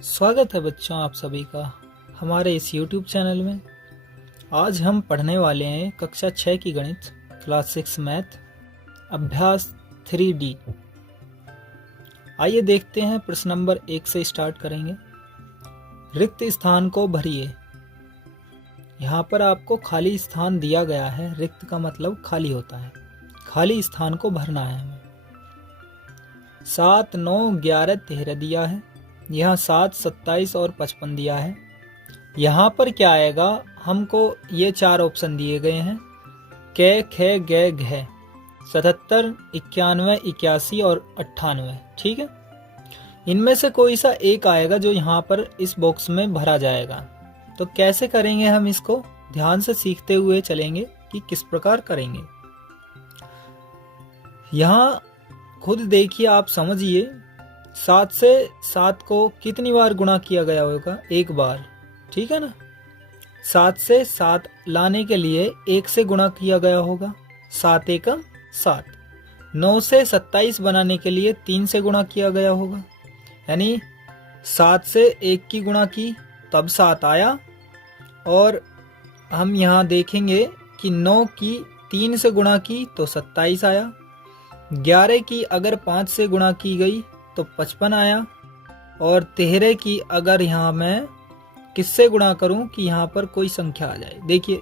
स्वागत है बच्चों आप सभी का हमारे इस YouTube चैनल में। आज हम पढ़ने वाले हैं कक्षा 6 की गणित क्लास 6 मैथ अभ्यास 3D। आइए देखते हैं, प्रश्न नंबर 1 से स्टार्ट करेंगे। रिक्त स्थान को भरिए। यहाँ पर आपको खाली स्थान दिया गया है। रिक्त का मतलब खाली होता है, खाली स्थान को भरना है हमें। 7, 9, 11, 13 दिया है। यहाँ 7, 27 और 55 दिया है। यहाँ पर क्या आएगा, हमको ये 4 ऑप्शन दिए गए हैं, कै, खे, गे, घे, 77, 91, 81 और 98। ठीक है, इनमें से कोई सा एक आएगा जो यहाँ पर इस बॉक्स में भरा जाएगा। तो कैसे करेंगे हम इसको, ध्यान से सीखते हुए चलेंगे कि किस प्रकार करेंगे। यहाँ खुद देखिए, आप समझिए। 7 से 7 को कितनी बार गुणा किया गया होगा, एक बार। ठीक है ना, 7 से 7 लाने के लिए 1 से गुणा किया गया होगा, 7 एकम 7। 9 से 27 बनाने के लिए 3 से गुणा किया गया होगा, यानी 7 से 1 की गुणा की तब 7 आया। और हम यहाँ देखेंगे कि 9 की 3 से गुणा की तो 27 आया। 11 की अगर 5 से गुणा की गई तो 55 आया। और 13 की अगर यहाँ मैं किससे गुणा करूं कि यहाँ पर कोई संख्या आ जाए। देखिए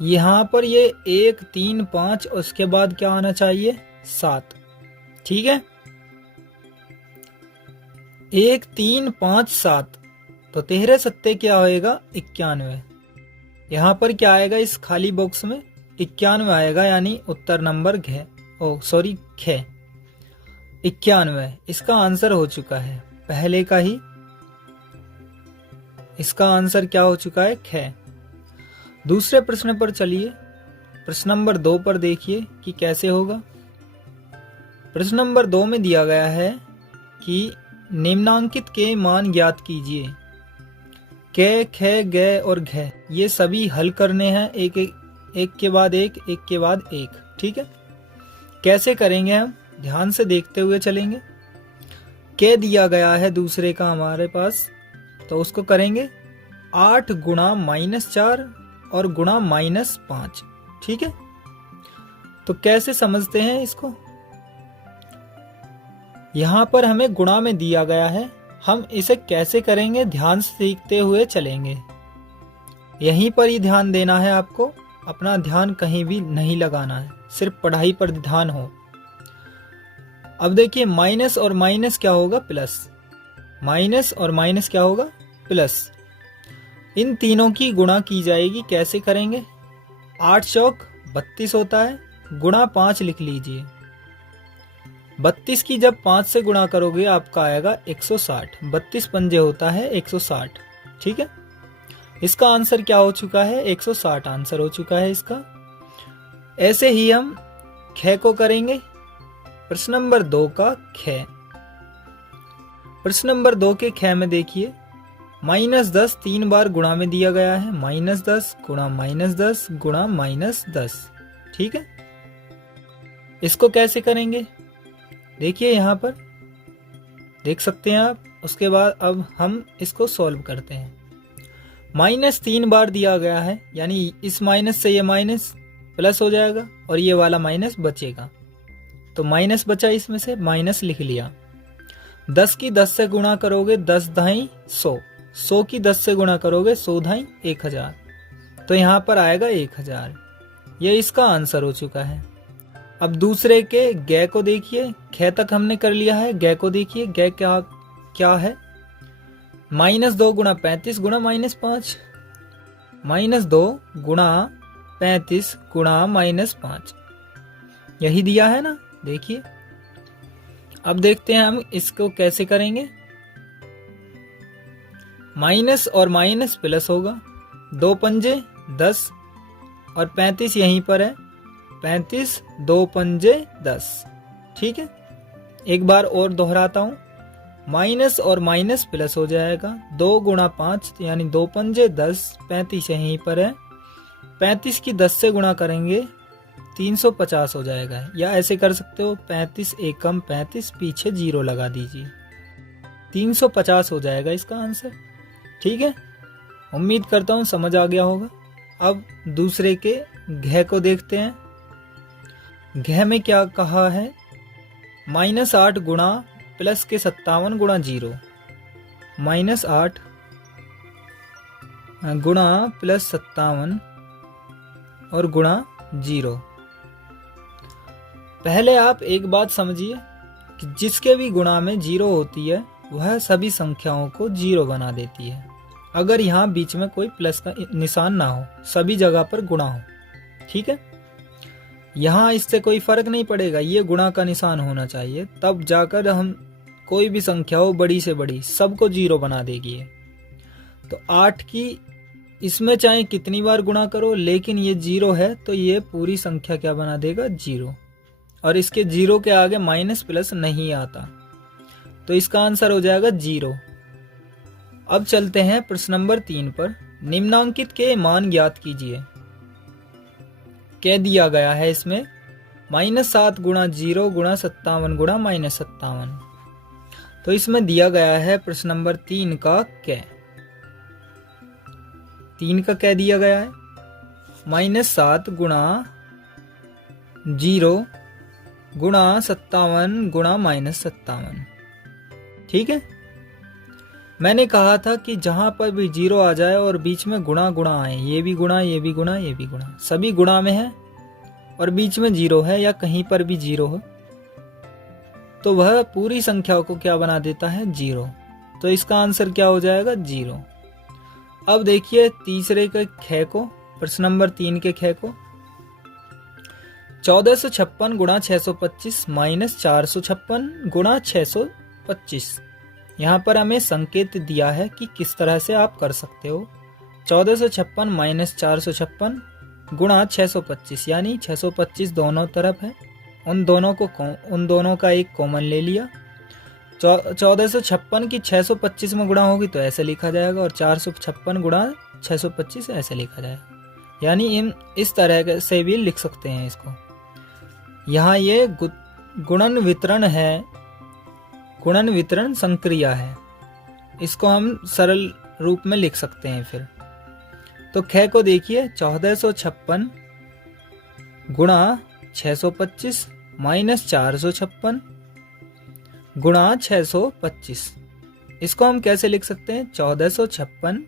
यहाँ पर ये 1, 3, 5 और उसके बाद क्या आना चाहिए, 7। ठीक है, 1, 3, 5, 7 तो 13 सत्ते क्या होएगा, 91। यहाँ पर क्या आएगा इस खाली बॉक्स में, 91 आएगा, यानी उत्तर नंबर घ, खे, 91 इसका आंसर हो चुका है। पहले का ही इसका आंसर क्या हो चुका है, खे। दूसरे प्रश्न पर चलिए। प्रश्न नंबर 2 पर देखिए कि कैसे होगा। प्रश्न नंबर 2 में दिया गया है कि निम्नांकित के मान ज्ञात कीजिए। कै, खे, गे और घ ये सभी हल करने हैं, एक के बाद एक के बाद एक। ठीक है, कैसे करेंगे हम, ध्यान से देखते हुए चलेंगे। कै दिया गया है दूसरे का हमारे पास, तो उसको करेंगे 8 गुणा -4 और गुणा -5। ठीक है, तो कैसे समझते हैं इसको। यहां पर हमें गुणा में दिया गया है, हम इसे कैसे करेंगे ध्यान से सीखते हुए चलेंगे। यहीं पर ही ध्यान देना है आपको, अपना ध्यान कहीं भी नहीं लगाना है, सिर्फ पढ़ाई पर ध्यान हो। अब देखिए माइनस और माइनस क्या होगा, प्लस। माइनस और माइनस क्या होगा, प्लस। इन तीनों की गुणा की जाएगी, कैसे करेंगे। 8 चौक 32 होता है, गुणा 5 लिख लीजिए। 32 की जब 5 से गुणा करोगे आपका आएगा 160। 32 पंजे होता है 160। ठीक है, इसका आंसर क्या हो चुका है, 160 आंसर हो चुका है इसका। ऐसे ही हम खे को करेंगे। प्रश्न नंबर 2 का खे। प्रश्न नंबर 2 के खे में देखिए -10 3 बार गुणा में दिया गया है, -10 गुणा -10 गुणा -10। ठीक है, इसको कैसे करेंगे, देखिए यहाँ पर देख सकते हैं आप। उसके बाद अब हम इसको सॉल्व करते हैं। -3 बार दिया गया है, यानी इस माइनस से ये माइनस प्लस हो जाएगा और ये वाला माइनस बचेगा, तो माइनस बचा, इसमें से माइनस लिख लिया। 10 की 10 से गुणा करोगे 10 धाई 100। 100 की 10 से गुणा करोगे 100 धाई 1000, तो यहाँ पर आएगा 1000। ये इसका आंसर हो चुका है। अब दूसरे के गे को देखिए, खे तक हमने कर लिया है, गे को देखिए, गे क्या है, -2 गुणा 35 गुणा -5। -2 गुणा 35 गुणा -5 यही दिया है ना, देखिए। अब देखते हैं हम इसको कैसे करेंगे। माइनस और माइनस प्लस होगा, 2 पंजे 10 और 35 यहीं पर है, 35 2 पंजे 10। ठीक है, एक बार और दोहराता हूं, माइनस और माइनस प्लस हो जाएगा, 2 गुणा 5 यानी 2 पंजे 10, 35 यहीं पर है, 35 की 10 से गुणा करेंगे 350 हो जाएगा। या ऐसे कर सकते हो 35 एकम 35, पीछे 0 लगा दीजिए। 350 हो जाएगा इसका आंसर। ठीक है, उम्मीद करता हूँ समझ आ गया होगा। अब दूसरे के घ को देखते हैं। घ में क्या कहा है, -8 गुणा प्लस के 57 गुणा 0, -8 गुणा प्लस 57 और गुणा 0। पहले आप एक बात समझिए कि जिसके भी गुणा में 0 होती है वह सभी संख्याओं को 0 बना देती है। अगर यहाँ बीच में कोई प्लस का निशान ना हो, सभी जगह पर गुणा हो। ठीक है, यहाँ इससे कोई फर्क नहीं पड़ेगा, ये गुणा का निशान होना चाहिए, तब जाकर हम कोई भी संख्या हो बड़ी से बड़ी सबको 0 बना देगी ये। तो 8 की इसमें चाहे कितनी बार गुणा करो, लेकिन ये 0 है तो ये पूरी संख्या क्या बना देगा, 0। और इसके 0 के आगे माइनस प्लस नहीं आता, तो इसका आंसर हो जाएगा 0। अब चलते हैं प्रश्न नंबर 3 पर। निम्नांकित के मान ज्ञात कीजिए। क्या दिया गया है इसमें, -7 गुणा 0 गुणा 57 गुणा -57। तो इसमें दिया गया है प्रश्न नंबर 3 का क्या, 3 का क्या दिया गया है, -7 गुणा 0 गुणा 57 गुणा -57। ठीक है, मैंने कहा था कि जहां पर भी 0 आ जाए और बीच में गुणा गुणा आए, ये भी गुणा ये भी गुणा ये भी गुणा, सभी गुणा में है और बीच में 0 है या कहीं पर भी 0 हो, तो वह पूरी संख्या को क्या बना देता है, 0। तो इसका आंसर क्या हो जाएगा, 0। अब देखिए तीसरे के ख को, प्रश्न नंबर 3 के ख को, 1456 गुणा 625 -456 गुणा 625। यहाँ पर हमें संकेत दिया है कि किस तरह से आप कर सकते हो। 1456 - 456 गुणा 625, यानी 625 दोनों तरफ है, उन दोनों का एक कॉमन ले लिया। 1456 की 625 में गुणा होगी तो ऐसे लिखा जाएगा, और 456 गुणा 625 ऐसे लिखा जाएगा। यानी इस तरह से भी लिख सकते हैं इसको। यहाँ ये गुणन वितरण है, गुणन वितरण संक्रिया है, इसको हम सरल रूप में लिख सकते हैं। फिर तो ख को देखिए, 1456 गुणा 625 -456 गुणा 625। इसको हम कैसे लिख सकते हैं, 1456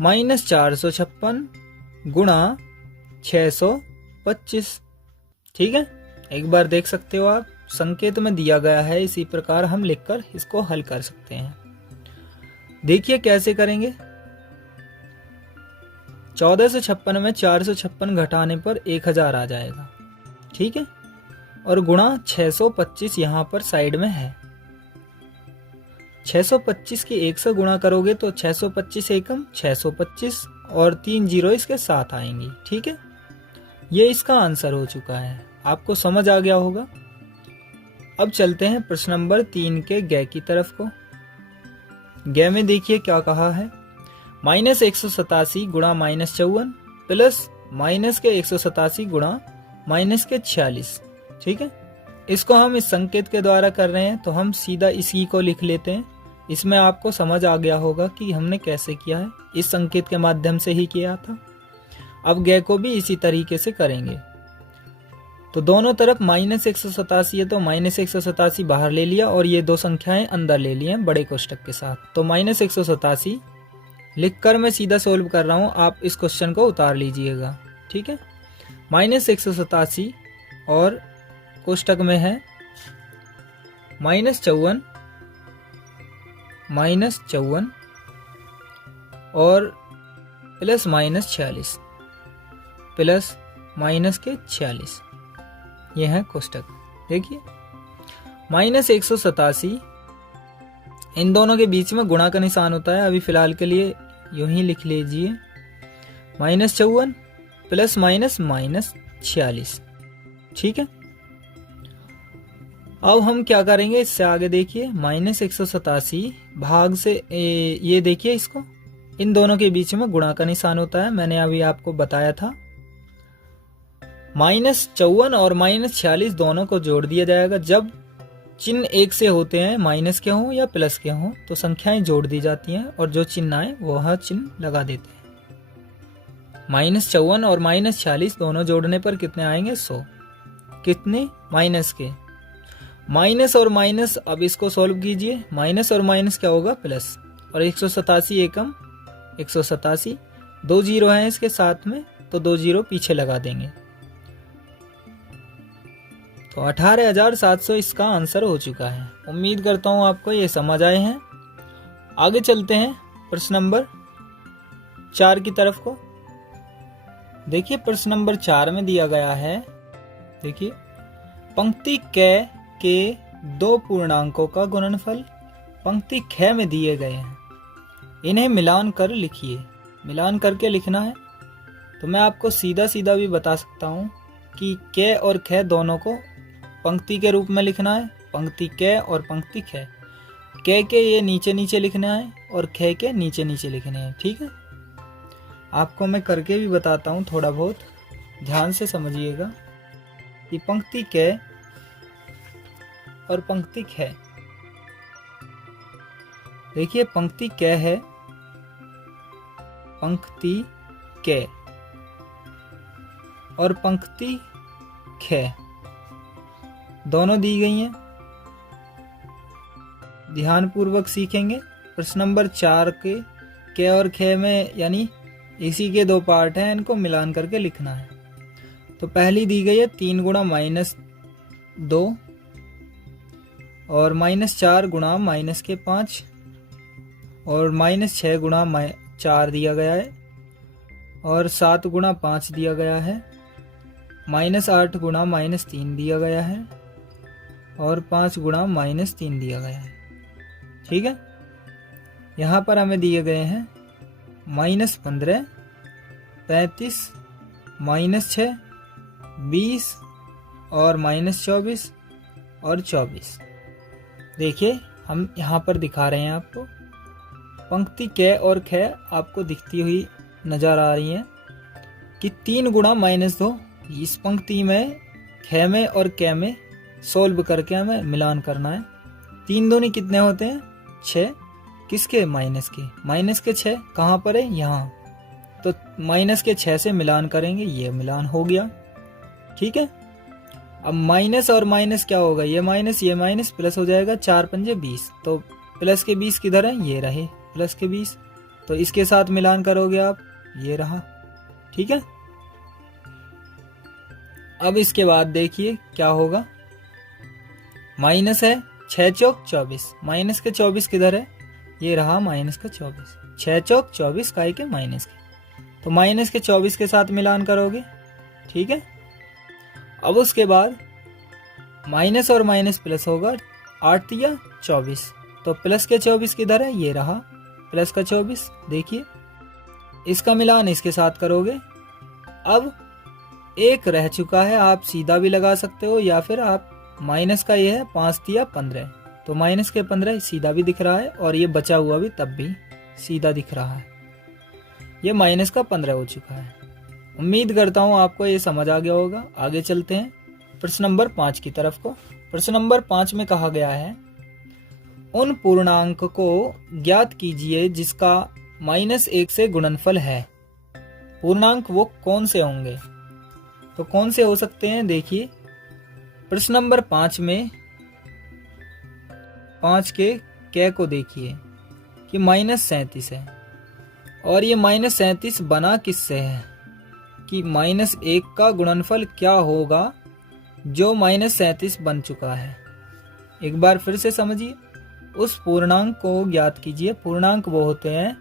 -456 गुणा 625। ठीक है, एक बार देख सकते हो आप, संकेत में दिया गया है, इसी प्रकार हम लिखकर इसको हल कर सकते हैं। देखिए कैसे करेंगे। 1456 में 456 घटाने पर 1000 आ जाएगा। ठीक है, और गुणा 625 यहाँ पर साइड में है। 625 की 1 से गुणा करोगे तो 625 एकम 625 और 3 जीरो इसके साथ आएंगी। ठीक है, ये इसका आंसर हो चुका है, आपको समझ आ गया होगा। अब चलते हैं प्रश्न नंबर 3 के ग की तरफ को। ग में देखिए क्या कहा है, -187 गुणा -54 प्लस माइनस के 187 गुणा माइनस के 46। ठीक है, इसको हम इस संकेत के द्वारा कर रहे हैं तो हम सीधा इसी को लिख लेते हैं। इसमें आपको समझ आ गया होगा कि हमने कैसे किया है, इस संकेत के माध्यम से ही किया था। अब ग को भी इसी तरीके से करेंगे। तो दोनों तरफ -187 है तो -187 बाहर ले लिया और ये दो संख्याएं अंदर ले ली हैं बड़े कोष्टक के साथ। तो -187 लिखकर मैं सीधा सोल्व कर रहा हूं, आप इस क्वेश्चन को उतार लीजिएगा। ठीक है, -187 और कोष्टक में है -54 और प्लस -46 प्लस माइनस के 46, ये है कोष्टक। देखिए -187 इन दोनों के बीच में गुणा का निशान होता है, अभी फिलहाल के लिए यूं ही लिख लीजिए। -54 प्लस -46। ठीक है, अब हम क्या करेंगे, इससे आगे देखिए -187 भाग से ये देखिए, इसको इन दोनों के बीच में गुणा का निशान होता है, मैंने अभी आपको बताया था। -54 और -46 दोनों को जोड़ दिया जाएगा। जब चिन्ह एक से होते हैं, माइनस के हों या प्लस के हों, तो संख्याएं जोड़ दी जाती हैं और जो चिन्ह आए वह चिन्ह लगा देते हैं। -54 और -46 दोनों जोड़ने पर कितने आएंगे? 100। कितने? माइनस के। माइनस और माइनस, अब इसको सॉल्व कीजिए। माइनस और माइनस क्या होगा? प्लस। और 187 एकम 187, 2 जीरो हैं इसके साथ में, तो 2 जीरो पीछे लगा देंगे। तो 18,700 इसका आंसर हो चुका है। उम्मीद करता हूँ आपको ये समझ आए हैं। आगे चलते हैं प्रश्न नंबर 4 की तरफ को। देखिए प्रश्न नंबर 4 में दिया गया है, देखिए, पंक्ति क के 2 पूर्णांकों का गुणनफल पंक्ति ख में दिए गए हैं, इन्हें मिलान कर लिखिए। मिलान करके लिखना है। तो मैं आपको सीधा सीधा भी बता सकता हूँ कि क और ख दोनों को पंक्ति के रूप में लिखना है, पंक्ति क और पंक्ति ख। क के ये नीचे नीचे लिखना है और ख के नीचे नीचे लिखने हैं, ठीक है। आपको मैं करके भी बताता हूँ, थोड़ा बहुत ध्यान से समझिएगा कि पंक्ति क और पंक्ति ख। देखिए पंक्ति क है, पंक्ति क और पंक्ति ख दोनों दी गई हैं। ध्यान पूर्वक सीखेंगे। प्रश्न नंबर 4 के क और ख में यानी इसी के 2 पार्ट हैं, इनको मिलान करके लिखना है। तो पहली दी गई है 3 गुणा -2 और -4 गुणा -5 और -6 गुणा 4 दिया गया है और 7 गुणा 5 दिया गया है, -8 गुणा -3 दिया गया है और 5 गुणा -3 दिया गया है, ठीक है। यहाँ पर हमें दिए गए हैं -15, 35, -6, 20 और -24 और 24। देखिए हम यहाँ पर दिखा रहे हैं आपको, पंक्ति क और ख आपको दिखती हुई नजर आ रही है कि 3 गुणा -2 इस पंक्ति में ख में और क में सोल्व करके हमें मिलान करना है। 3 दूनी कितने होते हैं? 6। किसके? माइनस के। माइनस के 6 कहाँ पर है? यहाँ। तो माइनस के 6 से मिलान करेंगे, ये मिलान हो गया, ठीक है। अब माइनस और माइनस क्या होगा? ये माइनस प्लस हो जाएगा, 4 पंजे 20। तो प्लस के 20 किधर है? ये रहे प्लस के 20। तो इसके साथ मिलान करोगे आप, ये रहा, ठीक है। अब इसके बाद देखिए क्या होगा। माइनस है, 6 चौक 24, माइनस के 24 किधर है? ये रहा माइनस का 24, 6 चौक 24 काहे के? माइनस के। तो माइनस के 24 के साथ मिलान करोगे, ठीक है। अब उसके बाद माइनस और माइनस प्लस होगा, 8 तिया 24। तो प्लस के 24 किधर है? ये रहा प्लस का 24। देखिए इसका मिलान इसके साथ करोगे। अब एक रह चुका है, आप सीधा भी लगा सकते हो या फिर आप माइनस का ये है 5 तिया 15, तो माइनस के 15 सीधा भी दिख रहा है और ये बचा हुआ भी तब भी सीधा दिख रहा है। ये माइनस का 15 हो चुका है। उम्मीद करता हूँ आपको ये समझ आ गया होगा। आगे चलते हैं प्रश्न नंबर 5 की तरफ को। प्रश्न नंबर 5 में कहा गया है, उन पूर्णांक को ज्ञात कीजिए जिसका -1 से गुणनफल है। पूर्णांक वो कौन से होंगे? तो कौन से हो सकते हैं? देखिए प्रश्न नंबर 5 में 5 के क को देखिए कि -37 है और ये -37 बना किससे है कि -1 का गुणनफल क्या होगा जो -37 बन चुका है। एक बार फिर से समझिए, उस पूर्णांक को ज्ञात कीजिए। पूर्णांक वो होते हैं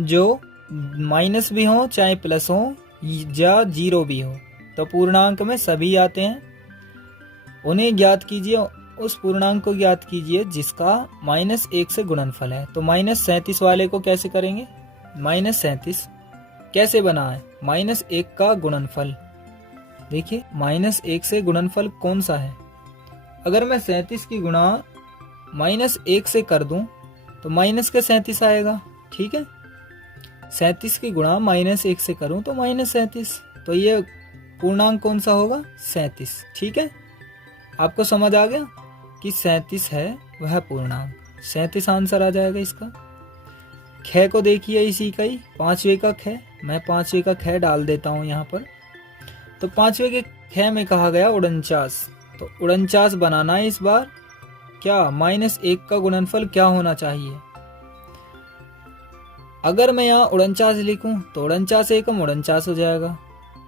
जो माइनस भी हो चाहे प्लस हो या जीरो भी हो, तो पूर्णांक में सभी आते हैं। उन्हें ज्ञात कीजिए, उस पूर्णांक को ज्ञात कीजिए जिसका -1 से गुणनफल है। तो -37 वाले को कैसे करेंगे? -37 कैसे बना है? -1 का गुणनफल। देखिए -1 से गुणनफल कौन सा है? अगर मैं 37 की गुणा -1 से कर दूं तो माइनस के 37 आएगा, ठीक है। 37 की गुणा -1 से करूं तो -37, तो ये पूर्णांक कौन सा होगा? 37, ठीक है। आपको समझ आ गया? कि 37 है वह पूर्णांक, 37 आंसर आ जाएगा इसका। ख को देखिए इसी का ही, 5वें का ख, मैं 5वें का ख डाल देता हूँ यहाँ पर। तो 5वें के ख में कहा गया 49, तो 49 बनाना है इस बार। क्या -1 का गुणनफल क्या होना चाहिए? अगर मैं यहाँ 49 लिखूं तो 49 एकम 49 हो जाएगा,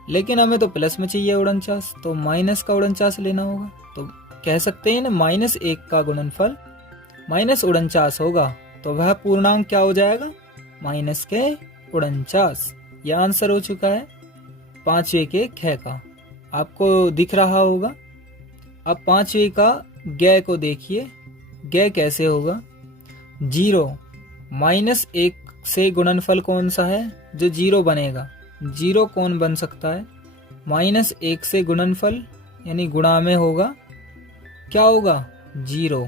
लेकिन हमें तो प्लस में चाहिए 49, तो माइनस का 49 लेना होगा। तो कह सकते हैं ना -1 का गुणनफल -49 होगा, तो वह पूर्णांक क्या हो जाएगा? -49। यह आंसर हो चुका है 5वें के ख का, आपको दिख रहा होगा। अब 5वें का ग को देखिए, ग कैसे होगा? 0 -1 से गुणनफल कौन सा है जो 0 बनेगा? 0 कौन बन सकता है? -1 से गुणनफल यानी गुणा में होगा, क्या होगा? 0।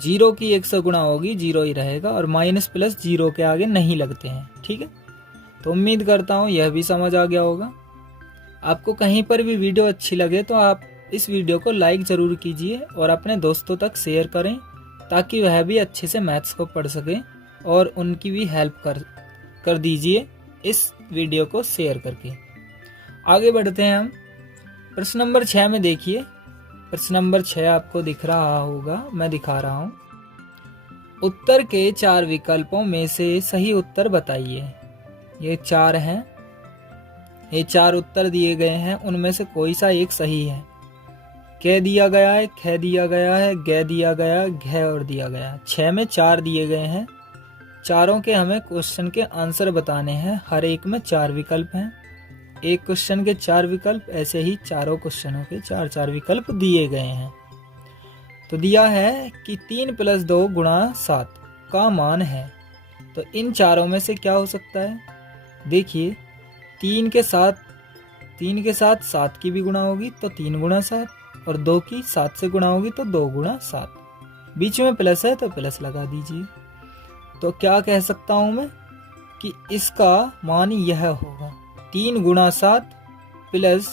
0 की 1 से गुणा होगी, 0 ही रहेगा, और माइनस प्लस 0 के आगे नहीं लगते हैं। ठीक है, तो उम्मीद करता हूँ यह भी समझ आ गया होगा। आपको कहीं पर भी वीडियो अच्छी लगे तो आप इस वीडियो को लाइक ज़रूर कीजिए और अपने दोस्तों तक शेयर करें, ताकि वह भी अच्छे से मैथ्स को पढ़ सकें, और उनकी भी हेल्प कर दीजिए इस वीडियो को शेयर करके। आगे बढ़ते हैं हम। प्रश्न नंबर 6 में देखिए, प्रश्न नंबर 6 आपको दिख रहा होगा, मैं दिखा रहा हूँ। उत्तर के 4 विकल्पों में से सही उत्तर बताइए। ये 4 हैं, ये 4 उत्तर दिए गए हैं, उनमें से कोई सा एक सही है। क दिया गया है, ख दिया गया है, ग दिया गया, घ और दिया गया। 6 में 4 दिए गए हैं, चारों के हमें क्वेश्चन के आंसर बताने हैं। हर एक में 4 विकल्प हैं, एक क्वेश्चन के 4 विकल्प, ऐसे ही चारों क्वेश्चनों के 4-4 विकल्प दिए गए हैं। तो दिया है कि 3 + 2 × 7 का मान है, तो इन चारों में से क्या हो सकता है? देखिए 3 के साथ 7 की भी गुणा होगी तो 3 × 7, और 2 की 7 से गुणा होगी तो 2 × 7, बीच में प्लस है तो प्लस लगा दीजिए। तो क्या कह सकता हूं मैं कि इसका मान यह होगा, 3 × 7 प्लस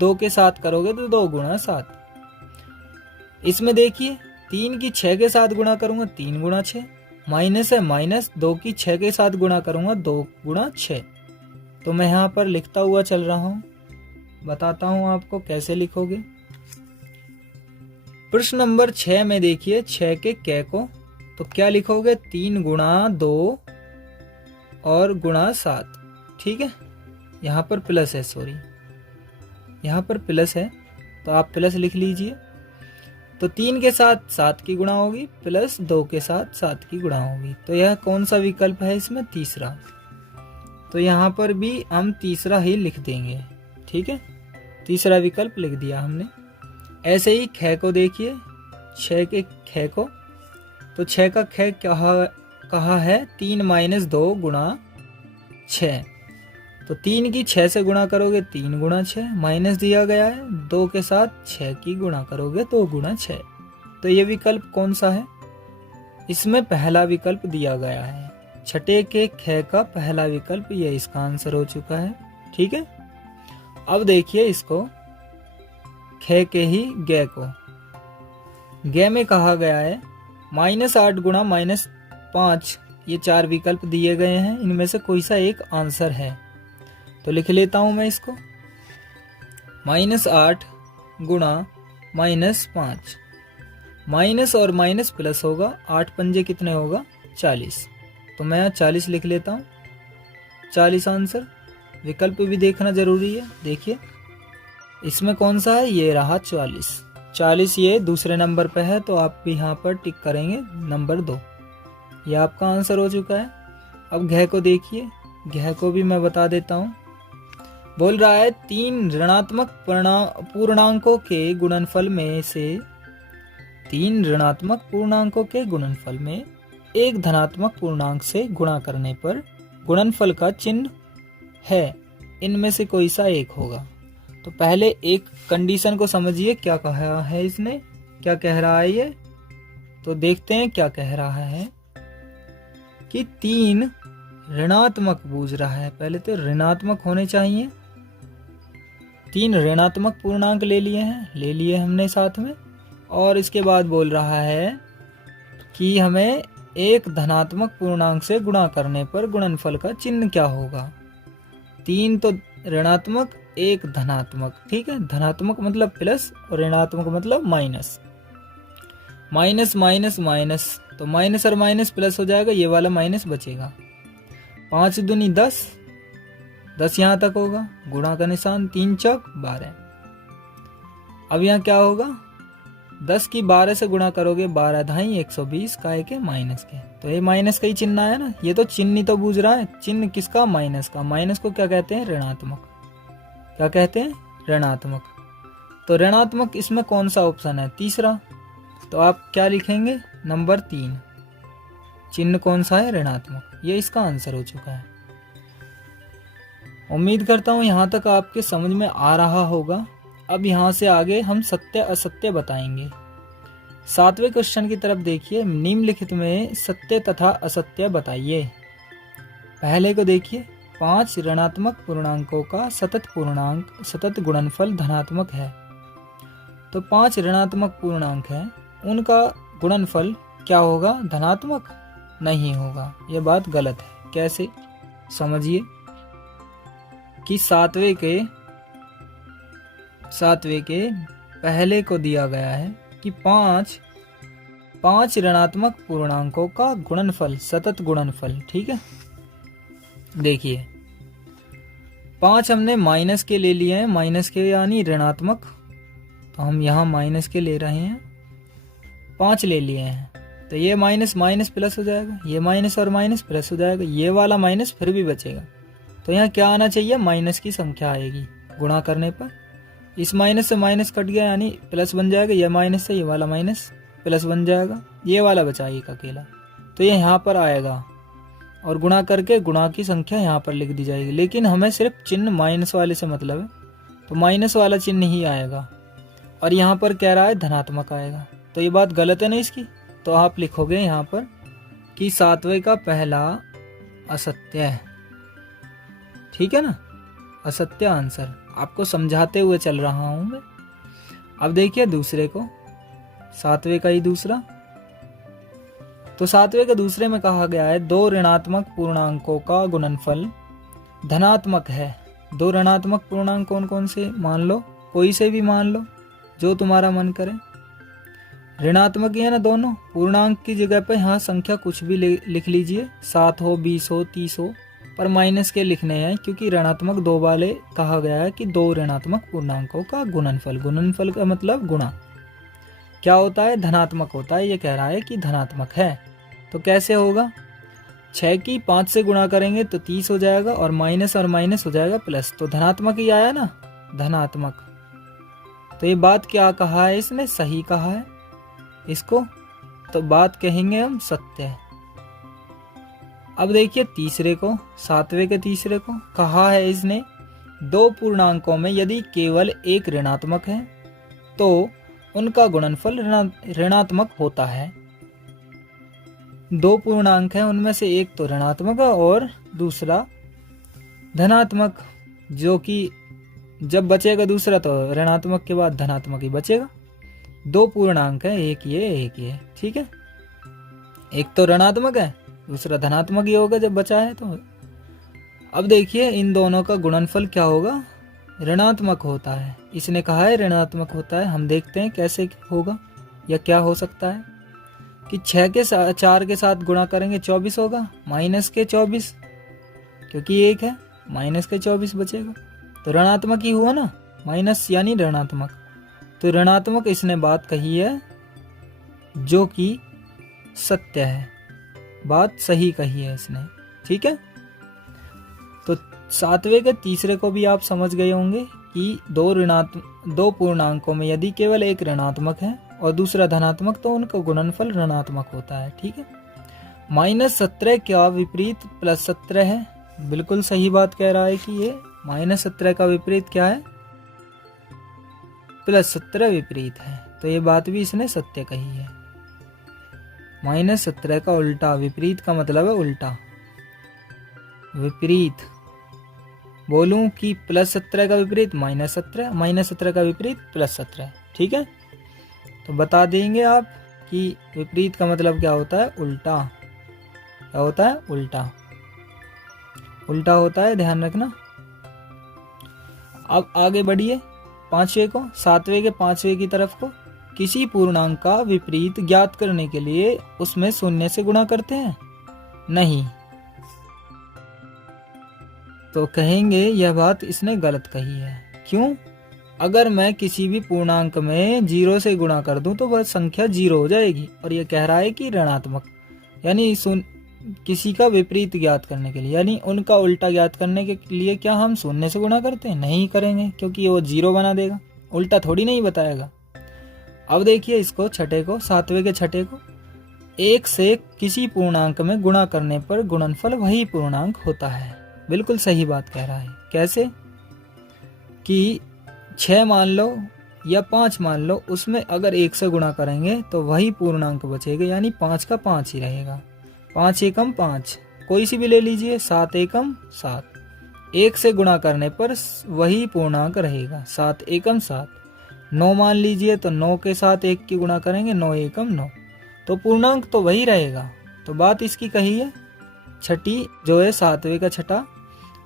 2 के साथ करोगे तो 2 × 7। इसमें देखिए 3 की 6 के साथ गुणा करूंगा 3 × 6, माइनस है माइनस, 2 की 6 के साथ गुणा करूंगा 2 × 6। तो मैं यहाँ पर लिखता हुआ चल रहा हूँ, बताता हूँ आपको कैसे लिखोगे। प्रश्न नंबर 6 में देखिए 6 के क को, तो क्या लिखोगे? 3 × 2 और × 7। ठीक है, यहाँ पर प्लस है, सॉरी यहाँ पर प्लस है, तो आप प्लस लिख लीजिए। तो 3 के साथ 7 की गुणा होगी, प्लस 2 के साथ 7 की गुणा होगी, तो यह कौन सा विकल्प है इसमें? तीसरा। तो यहाँ पर भी हम तीसरा ही लिख देंगे। ठीक है, तीसरा विकल्प लिख दिया हमने। ऐसे ही ख को देखिए, 6 के ख को, तो 6 का ख कहा है 3 - 2 × 6, तो 3 की 6 से गुणा करोगे 3 × 6, माइनस दिया गया है, 2 के साथ 6 की गुणा करोगे 2 × 6। तो ये विकल्प कौन सा है? इसमें पहला विकल्प दिया गया है, छठे के ख का पहला विकल्प, ये इसका आंसर हो चुका है। ठीक है, अब देखिए इसको, ख के ही ग को, ग में कहा गया है -8 × -5, ये 4 विकल्प दिए गए हैं, इनमें से कोई सा एक आंसर है। तो लिख लेता हूं मैं इसको, -8 × -5, माइनस और माइनस प्लस होगा, 8 पंजे कितने होगा? 40, तो मैं 40 लिख लेता हूँ, 40 आंसर। विकल्प भी देखना जरूरी है। देखिए इसमें कौन सा है? ये रहा 40, ये दूसरे नंबर पे है, तो आप भी यहाँ पर टिक करेंगे नंबर 2, ये आपका आंसर हो चुका है। अब घ को देखिए, घ को भी मैं बता देता हूँ। बोल रहा है 3 ऋणात्मक पूर्णांकों के गुणनफल में से 3 ऋणात्मक पूर्णांकों के गुणनफल में एक धनात्मक पूर्णांक से गुणा करने पर गुणनफल का चिन्ह है, इनमें से कोई सा एक होगा। तो पहले एक कंडीशन को समझिए, क्या कहा है इसने, क्या कह रहा है ये, तो देखते हैं क्या कह रहा है कि 3 ऋणात्मक पूछ रहा है, पहले तो ऋणात्मक होने चाहिए। 3 ऋणात्मक पूर्णांक ले लिए हैं, ले लिए हमने साथ में, और इसके बाद बोल रहा है कि हमें एक धनात्मक पूर्णांक से गुणा करने पर गुणनफल का चिन्ह क्या होगा। 3 तो ऋणात्मक, 1 धनात्मक, ठीक है। धनात्मक मतलब प्लस और ऋणात्मक मतलब माइनस। माइनस माइनस माइनस, तो माइनस और माइनस प्लस हो जाएगा, ये वाला माइनस बचेगा। 5 दूनी 10, 10 यहाँ तक होगा, गुणा का निशान, 3 चौक 12। अब यहाँ क्या होगा, 10 की 12 से गुणा करोगे, 12 धाई 120, काय के माइनस के, तो ये माइनस का ही चिन्ह है ना। ये तो चिन्ह ही तो बूझ रहा है, चिन्ह किसका, माइनस का। माइनस को क्या कहते हैं, ऋणात्मक। क्या कहते हैं, ऋणात्मक। तो ऋणात्मक इसमें कौन सा ऑप्शन है, तीसरा। तो आप क्या लिखेंगे, नंबर 3, चिन्ह कौन सा है, ऋणात्मक। ये इसका आंसर हो चुका है। उम्मीद करता हूँ यहाँ तक आपके समझ में आ रहा होगा। अब यहाँ से आगे हम सत्य असत्य बताएंगे। 7वें क्वेश्चन की तरफ देखिए, निम्नलिखित में सत्य तथा असत्य बताइए। पहले को देखिए, 5 ऋणात्मक पूर्णांकों का सतत गुणनफल धनात्मक है। तो 5 ऋणात्मक पूर्णांक है, उनका गुणनफल क्या होगा, धनात्मक नहीं होगा। यह बात गलत है। कैसे, समझिए कि 7वें के पहले को दिया गया है कि 5 ऋणात्मक पूर्णांकों का गुणनफल, सतत गुणनफल, ठीक है। देखिए 5 हमने माइनस के ले लिए हैं, माइनस के यानी ऋणात्मक, तो हम यहाँ माइनस के ले रहे हैं, 5 ले लिए हैं। तो ये माइनस माइनस प्लस हो जाएगा, ये माइनस और माइनस प्लस हो जाएगा, ये वाला माइनस फिर भी बचेगा। तो यहाँ क्या आना चाहिए, माइनस की संख्या आएगी गुणा करने पर। इस माइनस से माइनस कट गया यानी प्लस बन जाएगा, ये माइनस से ये वाला माइनस प्लस बन जाएगा, ये वाला बचा एक अकेला, तो ये यहाँ पर आएगा और गुणा करके गुणा की संख्या यहाँ पर लिख दी जाएगी। लेकिन हमें सिर्फ चिन्ह माइनस वाले से मतलब है, तो माइनस वाला चिन्ह ही आएगा और यहाँ पर कह रहा है धनात्मक आएगा। तो ये बात गलत है ना इसकी। तो आप लिखोगे यहाँ पर कि 7वें का पहला असत्य है, ठीक है ना, असत्य आंसर। आपको समझाते हुए चल रहा हूं मैं। अब देखिए दूसरे को, 7वें का ही दूसरा। तो 7वें के दूसरे में कहा गया है 2 ऋणात्मक पूर्णांकों का गुणनफल धनात्मक है। 2 ऋणात्मक पूर्णांक कौन कौन से, मान लो कोई से भी मान लो, जो तुम्हारा मन करे। ऋणात्मक ही है ना दोनों। पूर्णांक की जगह पे यहाँ संख्या कुछ भी लिख लीजिए, 7 हो, 20 हो, 30 हो, पर माइनस के लिखने हैं क्योंकि ऋणात्मक 2 वाले कहा गया है कि 2 ऋणात्मक पूर्णांकों का गुणनफल। गुणनफल का मतलब गुणा क्या होता है, धनात्मक होता है। ये कह रहा है कि धनात्मक है। तो कैसे होगा, 6 की 5 से गुणा करेंगे तो 30 हो जाएगा और माइनस हो जाएगा प्लस, तो धनात्मक ही आया ना, धनात्मक। तो ये बात क्या कहा है इसने, सही कहा है इसको, तो बात कहेंगे हम सत्य है। अब देखिए तीसरे को, 7वें के तीसरे को कहा है इसने 2 पूर्णांकों में यदि केवल एक ऋणात्मक है तो उनका गुणनफल ऋणात्मक होता है। 2 पूर्णांक है, उनमें से एक तो ऋणात्मक है और दूसरा धनात्मक, जो कि जब बचेगा दूसरा तो ऋणात्मक के बाद धनात्मक ही बचेगा। 2 पूर्णांक है, एक ये, ठीक है। एक तो ऋणात्मक है, दूसरा धनात्मक ही होगा जब बचा है तो। अब देखिए इन दोनों का गुणनफल क्या होगा, ऋणात्मक होता है। इसने कहा है ऋणात्मक होता है, हम देखते हैं कैसे होगा या क्या हो सकता है। कि 6 के 4 के साथ गुणा करेंगे 24 होगा, माइनस के 24 क्योंकि 1 है, माइनस के 24 बचेगा, तो ऋणात्मक ही हुआ ना, माइनस यानी ऋणात्मक। तो ऋणात्मक इसने बात कही है जो कि सत्य है, बात सही कही है इसने, ठीक है। तो 7वें के तीसरे को भी आप समझ गए होंगे कि 2 पूर्णांकों में यदि केवल एक ऋणात्मक है और दूसरा धनात्मक तो उनका गुणनफल ऋणात्मक होता है, ठीक है। -17 क्या विपरीत +17 है, बिल्कुल सही बात कह रहा है कि ये -17 का विपरीत क्या है, +17 विपरीत है। तो ये बात भी इसने सत्य कही है। -17 का उल्टा, विपरीत का मतलब है उल्टा, विपरीत बोलूं कि +17 का विपरीत -17, -17 का विपरीत +17, ठीक है। तो बता देंगे आप कि विपरीत का मतलब क्या होता है, उल्टा। क्या होता है, उल्टा। उल्टा होता है, ध्यान रखना। अब आगे बढ़िए 5वें को, 7वें के 5वें की तरफ को। किसी पूर्णांक का विपरीत ज्ञात करने के लिए उसमें शून्य से गुणा करते हैं? नहीं। तो कहेंगे यह बात इसने गलत कही है। क्यों? अगर मैं किसी भी पूर्णांक में 0 से गुणा कर दूं तो वह संख्या 0 हो जाएगी, और यह कह रहा है कि ऋणात्मक, यानी किसी का विपरीत ज्ञात करने के लिए, यानी उनका उल्टा ज्ञात करने के लिए क्या हम शून्य से गुणा करते हैं? नहीं करेंगे, क्योंकि वो 0 बना देगा, उल्टा थोड़ी नहीं बताएगा। अब देखिए इसको, छठे को, 7वें के छठे को। 1 से किसी पूर्णांक में गुणा करने पर गुणनफल वही पूर्णांक होता है। बिल्कुल सही बात कह रहा है। कैसे? कि 6 मान लो या 5 मान लो, उसमें अगर 1 से गुणा करेंगे तो वही पूर्णांक बचेगा, यानी 5 का 5 ही रहेगा। 5 एकम 5, कोई सी भी ले लीजिए, 7 एकम 7। 1 से गुणा करने पर वही पूर्णांक रहेगा, 7 एकम 7। 9 मान लीजिए, तो 9 के साथ 1 की गुणा करेंगे, 9 एकम 9, तो पूर्णांक तो वही रहेगा। तो बात इसकी कही है। छठी जो है 7वें का छठा,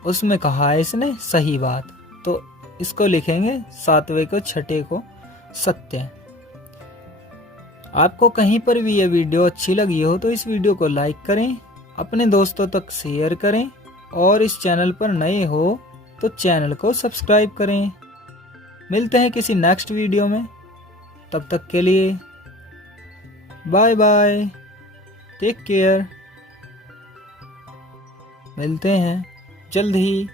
उसमें कहा है इसने सही बात, तो इसको लिखेंगे 7वें को छठे को सत्य। आपको कहीं पर भी यह वीडियो अच्छी लगी हो तो इस वीडियो को लाइक करें, अपने दोस्तों तक शेयर करें, और इस चैनल पर नए हो तो चैनल को सब्सक्राइब करें। मिलते हैं किसी नेक्स्ट वीडियो में, तब तक के लिए बाय बाय, टेक केयर। मिलते हैं जल्द ही।